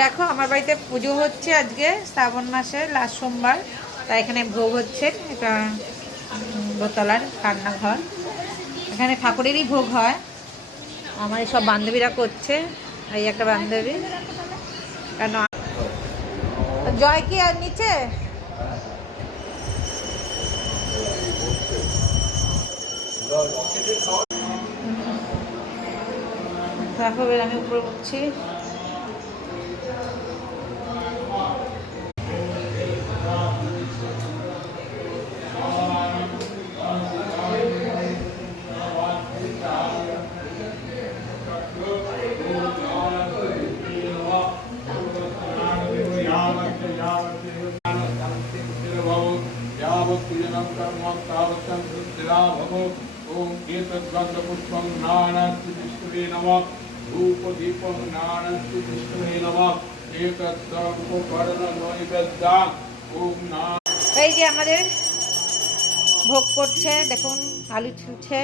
দেখো আমার বাড়িতে পুজো হচ্ছে আজকে শ্রাবণ মাসের লাস্ট সোমবার, তাই এখানে ভোগ হচ্ছে। এটা দোতলার রান্নাঘর, এখানে ঠাকুরেরই ভোগ হয়। আমার সব বান্ধবীরা করছে, এই একটা বান্ধবী কেন জয় কি আর নিচে দেখো, আমি উপরে উঠছি। ओम एतद्गन्धपुष्पं नानस्तु विष्णुवे नमः धूपदीपं नानस्तु विष्णुवे नमः एतद्सर्वपर्णनैवेद्यं ओम ना। এই যে আমাদের ভোগ করছে, দেখুন আলু ছুলছে।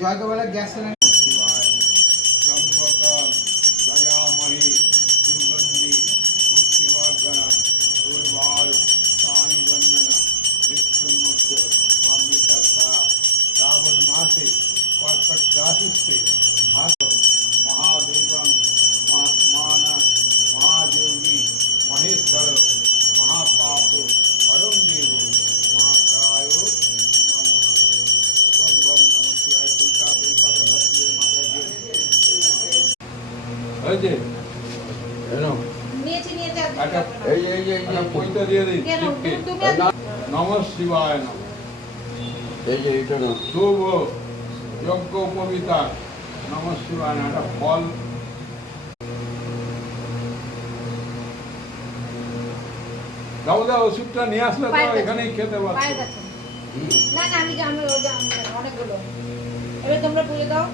জয়কে বলে গ্যাস महादेवं महात्मान महायोगी महेश्वर महापाप परम देव महाकाय नमो बम बम नमः शिवाय। उल्टा बेलपाता शिव माता जी अजय हेलो নিয়েছি নিয়েছি আটা এই পয়টা দিয়ে দিই। নমঃ শিবায় নমঃ। এই যে এটা না শুভ যজ্ঞ উপবিতা নমঃ শিবায় না, এটা ফল। দাউদা ওষুধটা নিয়ে আসলে তো এখানেই খেতে পারছো। না না আমি অনেকগুলো। এবার তোমরা পুজো দাও।